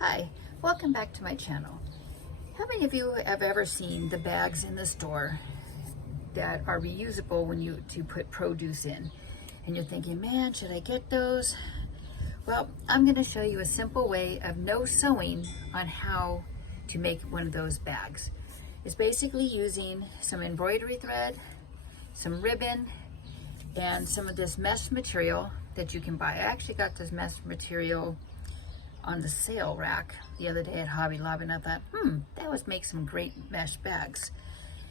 Hi, welcome back to my channel. How many of you have ever seen the bags in the store that are reusable when you put produce in? And you're thinking, man, should I get those? Well, I'm going to show you a simple way of no sewing on how to make one of those bags. It's basically using some embroidery thread, some ribbon, and some of this mesh material that you can buy. I actually got this mesh material on the sale rack the other day at Hobby Lobby, and I thought, that would make some great mesh bags.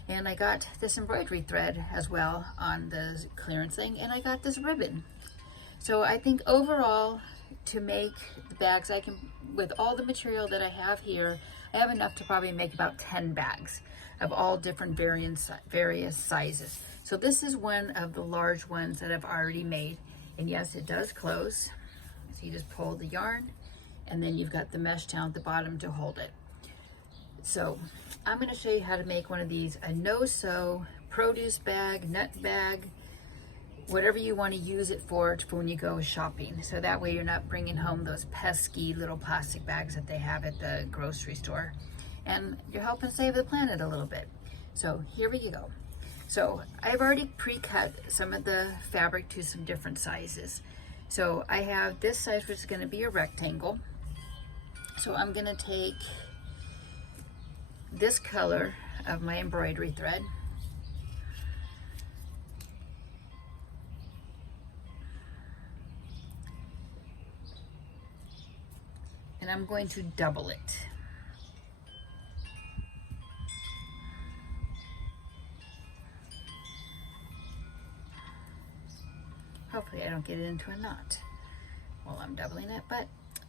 And I got this embroidery thread as well on the clearance thing, and I got this ribbon. So I think overall, to make the bags, I can, with all the material that I have here, I have enough to probably make about 10 bags of all different various sizes. So this is one of the large ones that I've already made. And yes, it does close. So you just pull the yarn, and then you've got the mesh down at the bottom to hold it. So I'm going to show you how to make one of these, a no-sew produce bag, nut bag, whatever you want to use it for when you go shopping. So that way you're not bringing home those pesky little plastic bags that they have at the grocery store. And you're helping save the planet a little bit. So here we go. So I've already pre-cut some of the fabric to some different sizes. So I have this size, which is going to be a rectangle. So I'm going to take this color of my embroidery thread, and I'm going to double it. Hopefully I don't get it into a knot while I'm doubling it, but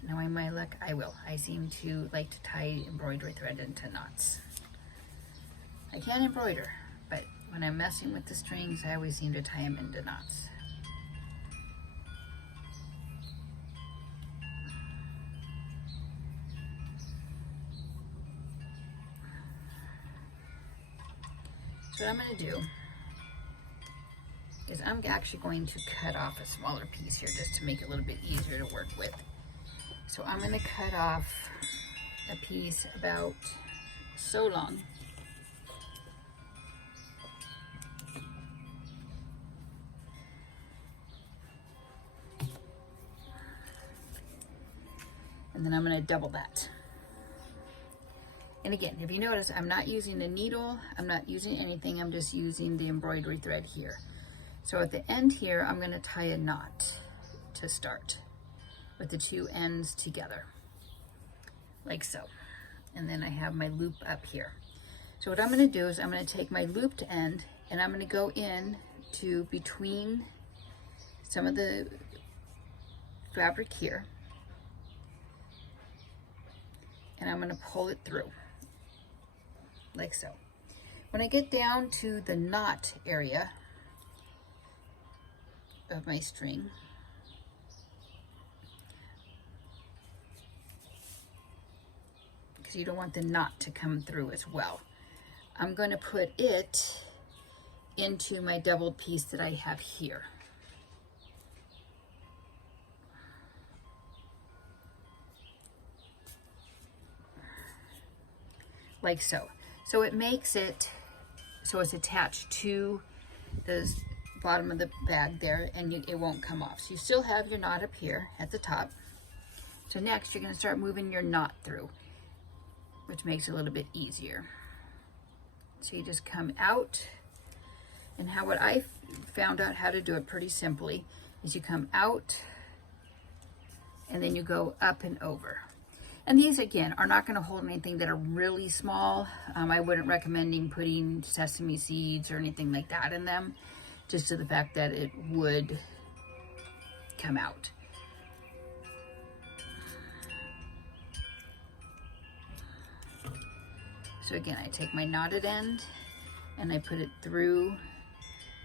knowing my luck, I will. I seem to like to tie embroidery thread into knots. I can embroider, but when I'm messing with the strings, I always seem to tie them into knots. So what I'm going to do is I'm actually going to cut off a smaller piece here just to make it a little bit easier to work with. So I'm going to cut off a piece about so long. And then I'm going to double that. And again, if you notice, I'm not using a needle, I'm not using anything, I'm just using the embroidery thread here. So at the end here, I'm going to tie a knot to start with the two ends together, like so. And then I have my loop up here. So what I'm going to do is I'm going to take my looped end and I'm going to go in to between some of the fabric here, and I'm going to pull it through like so. When I get down to the knot area of my string, because you don't want the knot to come through as well, I'm going to put it into my doubled piece that I have here. Like so. So it makes it so it's attached to the bottom of the bag there, and it won't come off. So you still have your knot up here at the top. So next you're going to start moving your knot through, which makes it a little bit easier. So you just come out, and what I found out how to do it pretty simply is you come out and then you go up and over. And these, again, are not going to hold anything that are really small. I wouldn't recommend putting sesame seeds or anything like that in them, just to the fact that it would come out. So again, I take my knotted end and I put it through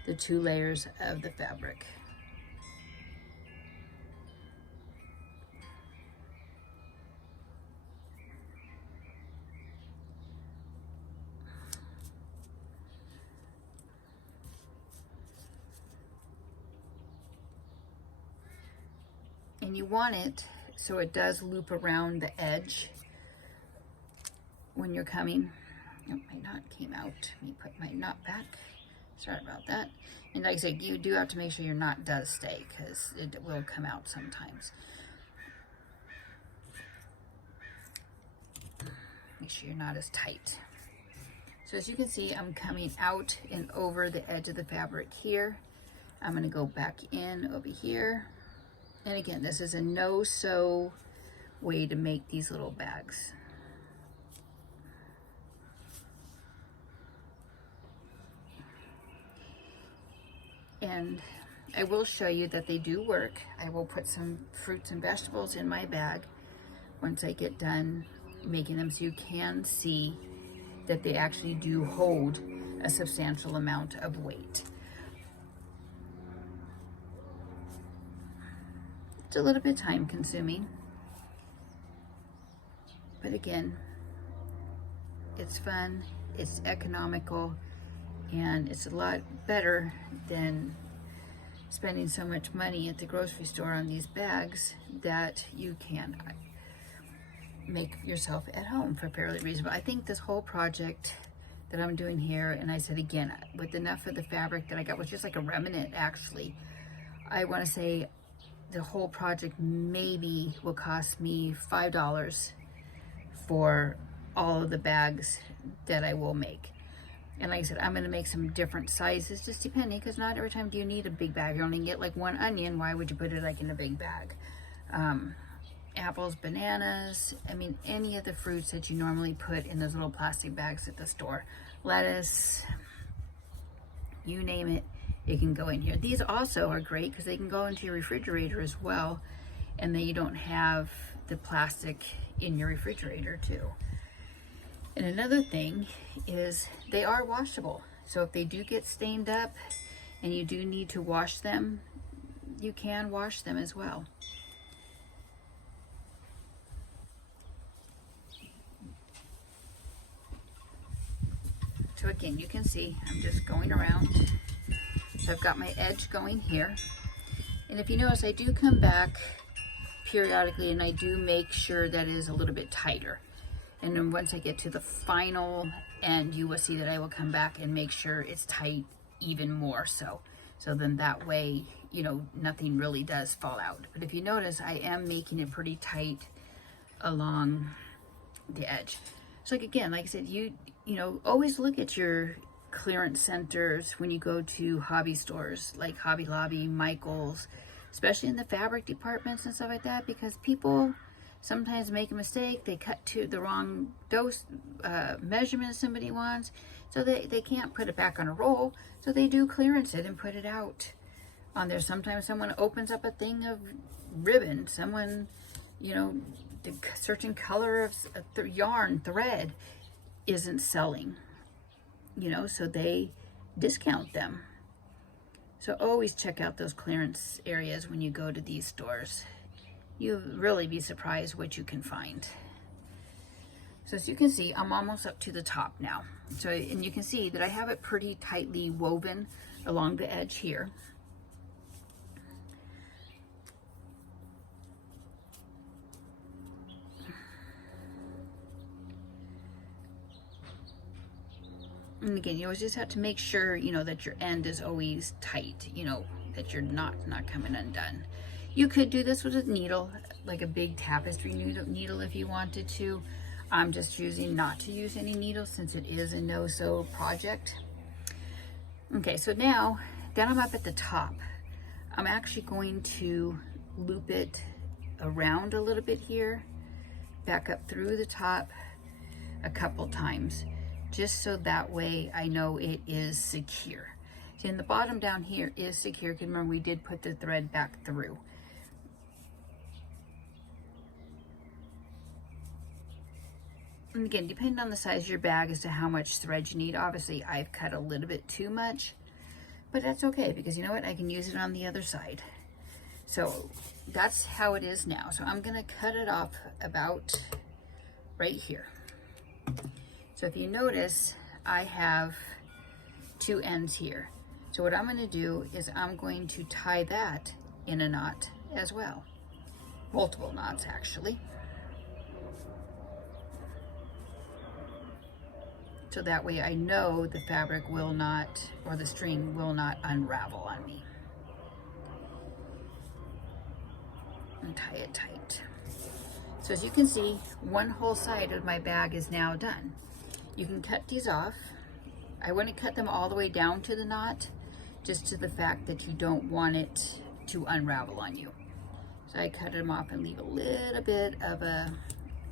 the two layers of the fabric. And you want it so it does loop around the edge when you're coming. Oh, my knot came out. Let me put my knot back. Sorry about that. And like I said, you do have to make sure your knot does stay, because it will come out sometimes. Make sure your knot is tight. So as you can see, I'm coming out and over the edge of the fabric here. I'm going to go back in over here. And again, this is a no-sew way to make these little bags. And I will show you that they do work. I will put some fruits and vegetables in my bag once I get done making them, so you can see that they actually do hold a substantial amount of weight. It's a little bit time consuming, but again, it's fun, it's economical, and it's a lot better than spending so much money at the grocery store on these bags that you can make yourself at home for fairly reasonable. I think this whole project that I'm doing here, and I said again, with enough of the fabric that I got, was just like a remnant actually. I want to say the whole project maybe will cost me $5 for all of the bags that I will make. And like I said, I'm going to make some different sizes, just depending, because not every time do you need a big bag. You only get like one onion. Why would you put it like in a big bag? Apples, bananas, I mean, any of the fruits that you normally put in those little plastic bags at the store. Lettuce, you name it, it can go in here. These also are great because they can go into your refrigerator as well, and then you don't have the plastic in your refrigerator too. And another thing is they are washable. So if they do get stained up and you do need to wash them, you can wash them as well. So again, you can see I'm just going around. So I've got my edge going here. And if you notice, I do come back periodically and I do make sure that it is a little bit tighter. And then once I get to the final end, you will see that I will come back and make sure it's tight even more so. So then that way, you know, nothing really does fall out. But if you notice, I am making it pretty tight along the edge. So like, again, like I said, you know, always look at your clearance centers when you go to hobby stores like Hobby Lobby, Michaels, especially in the fabric departments and stuff like that, because people sometimes make a mistake. They cut to the wrong dose measurement somebody wants, so they can't put it back on a roll, so they do clearance it and put it out on there. Sometimes someone opens up a thing of ribbon, someone, you know, the certain color of yarn thread isn't selling, you know, so they discount them. So always check out those clearance areas when you go to these stores. You'll really be surprised what you can find. So as you can see, I'm almost up to the top now. So, and you can see that I have it pretty tightly woven along the edge here. And again, you always just have to make sure, you know, that your end is always tight, you know, that you're not coming undone. You could do this with a needle, like a big tapestry needle if you wanted to. I'm just choosing not to use any needles since it is a no-sew project. Okay, so now that I'm up at the top, I'm actually going to loop it around a little bit here, back up through the top a couple times, just so that way I know it is secure. See, and the bottom down here is secure, because remember we did put the thread back through. And again, depending on the size of your bag as to how much thread you need. Obviously, I've cut a little bit too much, but that's okay, because you know what? I can use it on the other side. So that's how it is now. So I'm gonna cut it off about right here. So if you notice, I have two ends here. So what I'm gonna do is I'm going to tie that in a knot as well. multiple knots actually. So that way I know the fabric will not, or the string will not unravel on me. And tie it tight. So as you can see, one whole side of my bag is now done. You can cut these off. I wouldn't cut them all the way down to the knot, just to the fact that you don't want it to unravel on you. So I cut them off and leave a little bit of a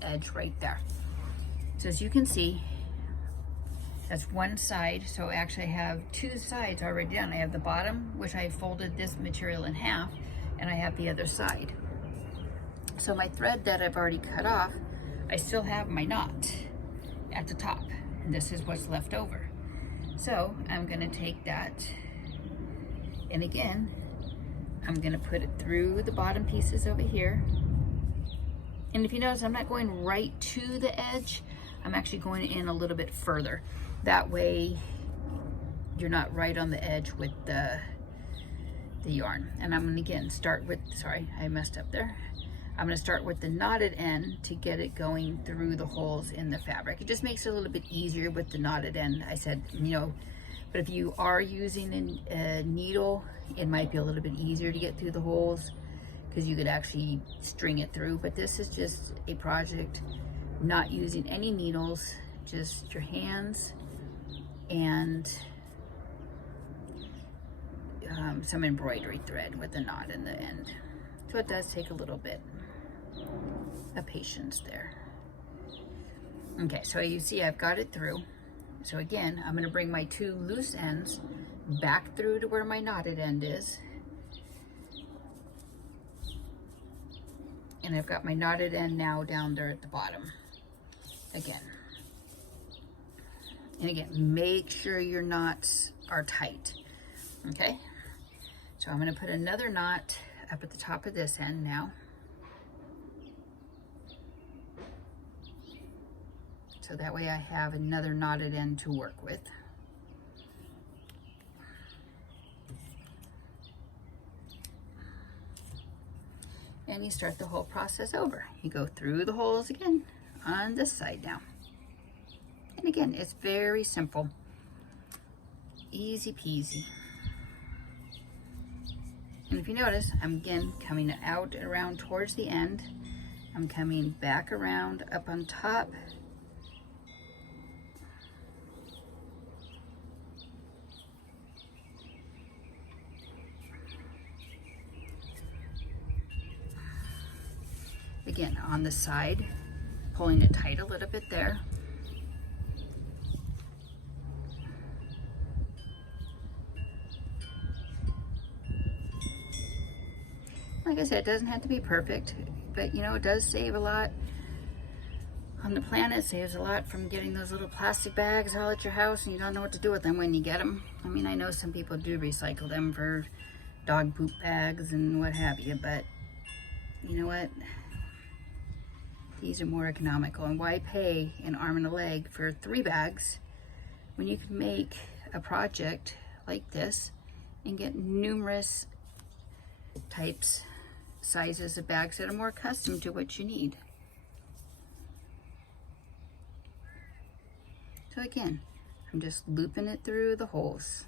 edge right there. So as you can see, that's one side. So actually I have two sides already done. I have the bottom, which I folded this material in half, and I have the other side. So my thread that I've already cut off, I still have my knot at the top, and this is what's left over. So I'm gonna take that, and again, I'm gonna put it through the bottom pieces over here. And if you notice, I'm not going right to the edge, I'm actually going in a little bit further. That way, you're not right on the edge with the yarn. And I'm gonna again start with, sorry, I messed up there. I'm gonna start with the knotted end to get it going through the holes in the fabric. It just makes it a little bit easier with the knotted end. I said, you know, but if you are using a needle, it might be a little bit easier to get through the holes because you could actually string it through. But this is just a project not using any needles, just your hands and some embroidery thread with the knot in the end. So it does take a little bit of patience there. Okay, so you see I've got it through. So again, I'm going to bring my two loose ends back through to where my knotted end is. And I've got my knotted end now down there at the bottom. Again. And again, make sure your knots are tight. Okay? So I'm going to put another knot up at the top of this end now. So that way I have another knotted end to work with. And you start the whole process over. You go through the holes again on this side now. And again, it's very simple. Easy peasy. And if you notice, I'm again coming out around towards the end. I'm coming back around up on top. Again, on the side, pulling it tight a little bit there. Like I said, it doesn't have to be perfect, but you know, it does save a lot on the planet. It saves a lot from getting those little plastic bags all at your house and you don't know what to do with them when you get them. I mean, I know some people do recycle them for dog poop bags and what have you, but you know what? These are more economical, and why pay an arm and a leg for 3 bags when you can make a project like this and get numerous types, sizes of bags that are more custom to what you need. So again, I'm just looping it through the holes.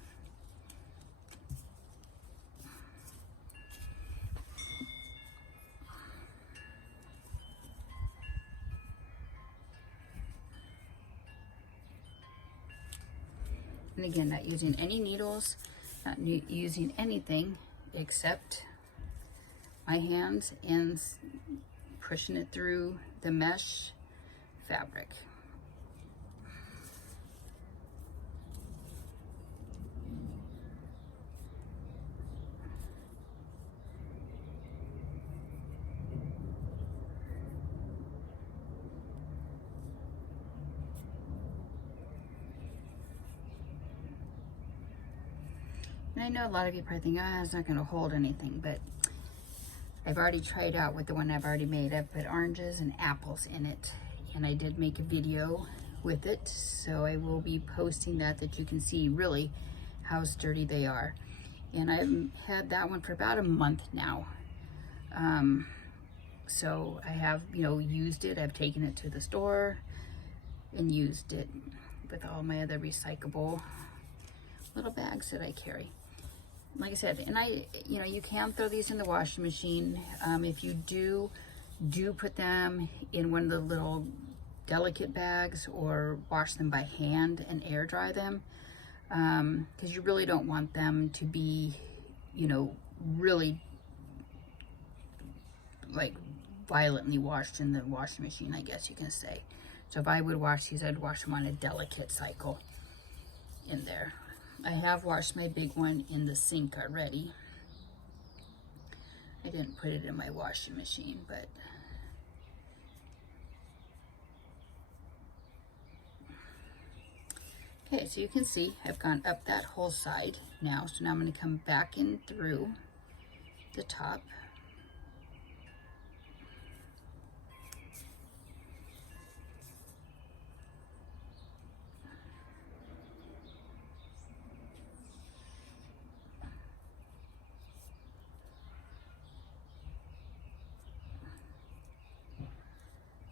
And again, not using any needles, not using anything except my hands and pushing it through the mesh fabric. And I know a lot of you probably think, it's not going to hold anything, but I've already tried out with the one I've already made. I've put oranges and apples in it, and I did make a video with it, so I will be posting that you can see really how sturdy they are. And I've had that one for about a month now. So I have, you know, used it. I've taken it to the store and used it with all my other recyclable little bags that I carry. Like I said, and you know, you can throw these in the washing machine. If you do put them in one of the little delicate bags, or wash them by hand and air dry them, because you really don't want them to be, you know, really like violently washed in the washing machine, I guess you can say. So if I would wash these, I'd wash them on a delicate cycle in there. I have washed my big one in the sink already. I didn't put it in my washing machine, but okay, so you can see I've gone up that whole side now. So now I'm going to come back in through the top.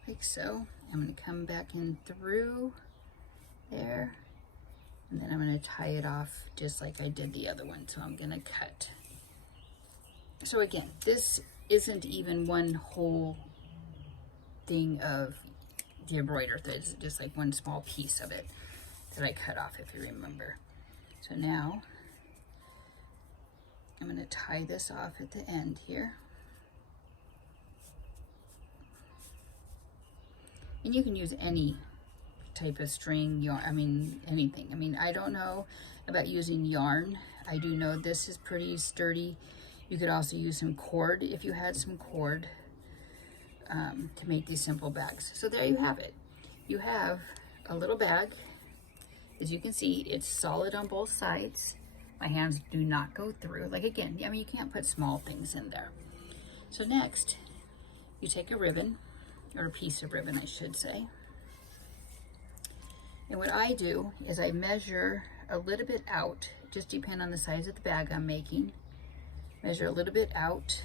Like so. I'm going to come back in through there, and then I'm going to tie it off just like I did the other one. So I'm going to cut. So again, this isn't even one whole thing of the embroider thread. It's just like one small piece of it that I cut off, if you remember. So now I'm going to tie this off at the end here. And you can use any type of string, yarn, I mean, anything. I mean, I don't know about using yarn. I do know this is pretty sturdy. You could also use some cord if you had some cord to make these simple bags. So there you have it. You have a little bag. As you can see, it's solid on both sides. My hands do not go through. Like again, I mean, you can't put small things in there. So next, you take a ribbon, or a piece of ribbon, I should say. And what I do is I measure a little bit out, just depend on the size of the bag I'm making. Measure a little bit out.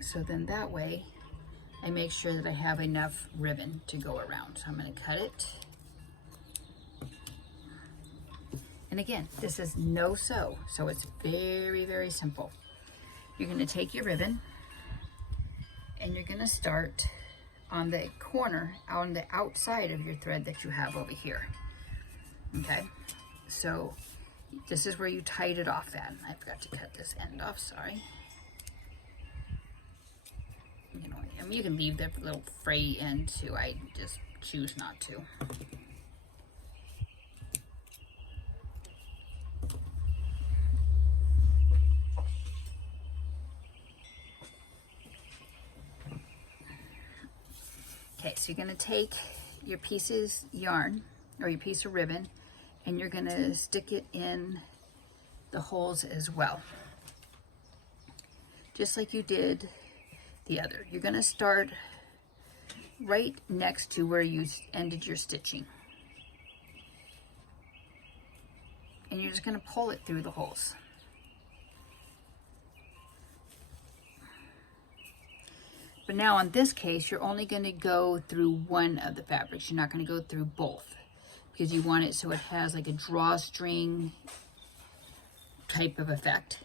So then that way, I make sure that I have enough ribbon to go around. So I'm going to cut it. And again, this is no sew, so it's very, very simple. You're going to take your ribbon and you're going to start on the corner, on the outside of your thread that you have over here. Okay, so this is where you tied it off at. I forgot to cut this end off, sorry. You know, I mean, you can leave the little fray end too. I just choose not to. Okay, so you're going to take your pieces yarn, or your piece of ribbon, and you're going to stick it in the holes as well, just like you did the other. You're going to start right next to where you ended your stitching, and you're just going to pull it through the holes. But now in this case, you're only going to go through one of the fabrics. You're not going to go through both, because you want it so it has like a drawstring type of effect.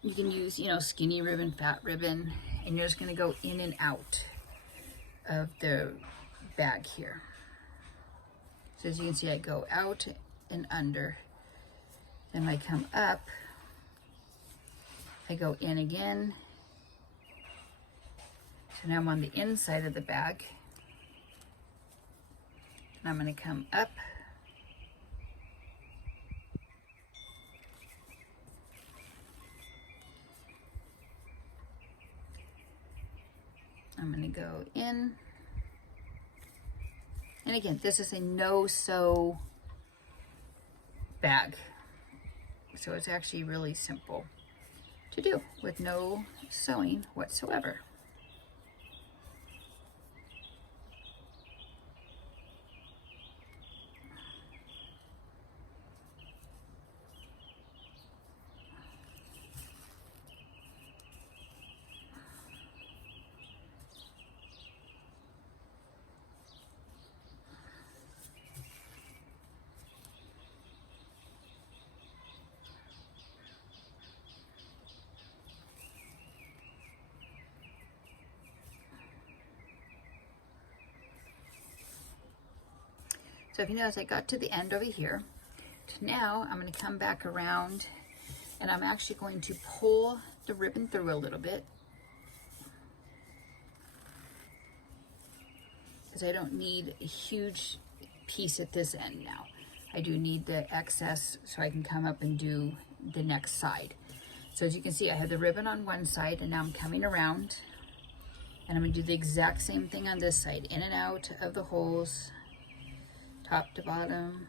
You can use, you know, skinny ribbon, fat ribbon, and you're just going to go in and out of the bag here. So as you can see, I go out and under. Then I come up, I go in again. So now I'm on the inside of the bag. And I'm going to come up. I'm going to go in. And again, this is a no-sew bag. So it's actually really simple to do with no sewing whatsoever. So if you notice, I got to the end over here. Now I'm going to come back around, and I'm actually going to pull the ribbon through a little bit, because I don't need a huge piece at this end now. I do need the excess so I can come up and do the next side. So as you can see, I have the ribbon on one side, and now I'm coming around, and I'm going to do the exact same thing on this side, in and out of the holes, top to bottom.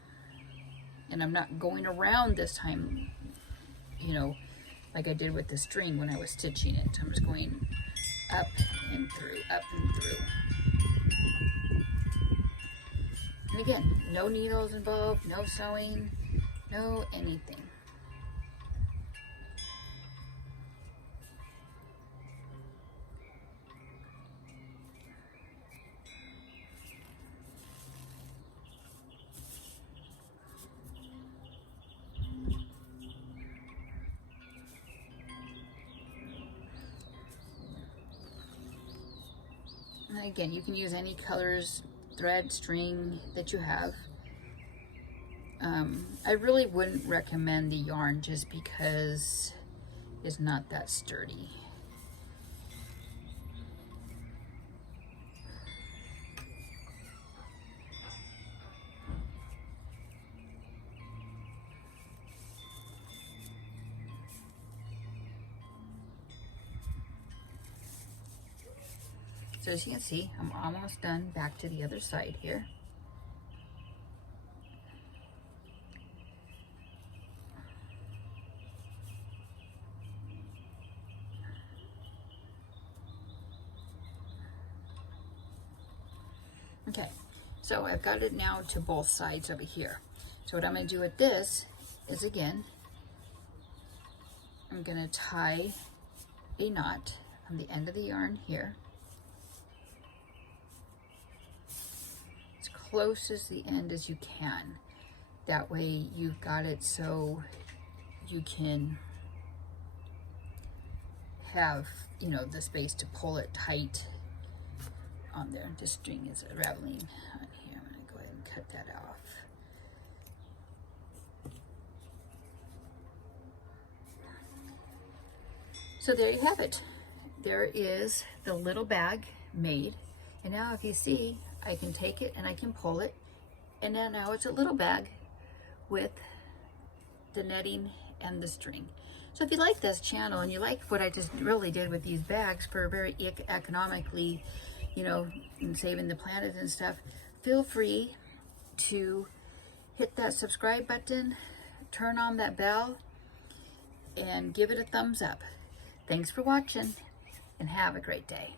And I'm not going around this time, you know, like I did with the string when I was stitching it. I'm just going up and through, up and through. And again, no needles involved, no sewing, no anything. And again, you can use any colors, thread, string that you have. I really wouldn't recommend the yarn just because it's not that sturdy. So as you can see, I'm almost done. Back to the other side here. Okay, so I've got it now to both sides over here. So what I'm going to do with this is, again, I'm going to tie a knot on the end of the yarn here, as close as the end as you can. That way you've got it so you can have, you know, the space to pull it tight on there. This string is raveling on here. I'm going to go ahead and cut that off. So there you have it. There is the little bag made. And now if you see, I can take it and I can pull it. And then now it's a little bag with the netting and the string. So if you like this channel and you like what I just really did with these bags for very economically, you know, and saving the planet and stuff, feel free to hit that subscribe button, turn on that bell, and give it a thumbs up. Thanks for watching, and have a great day.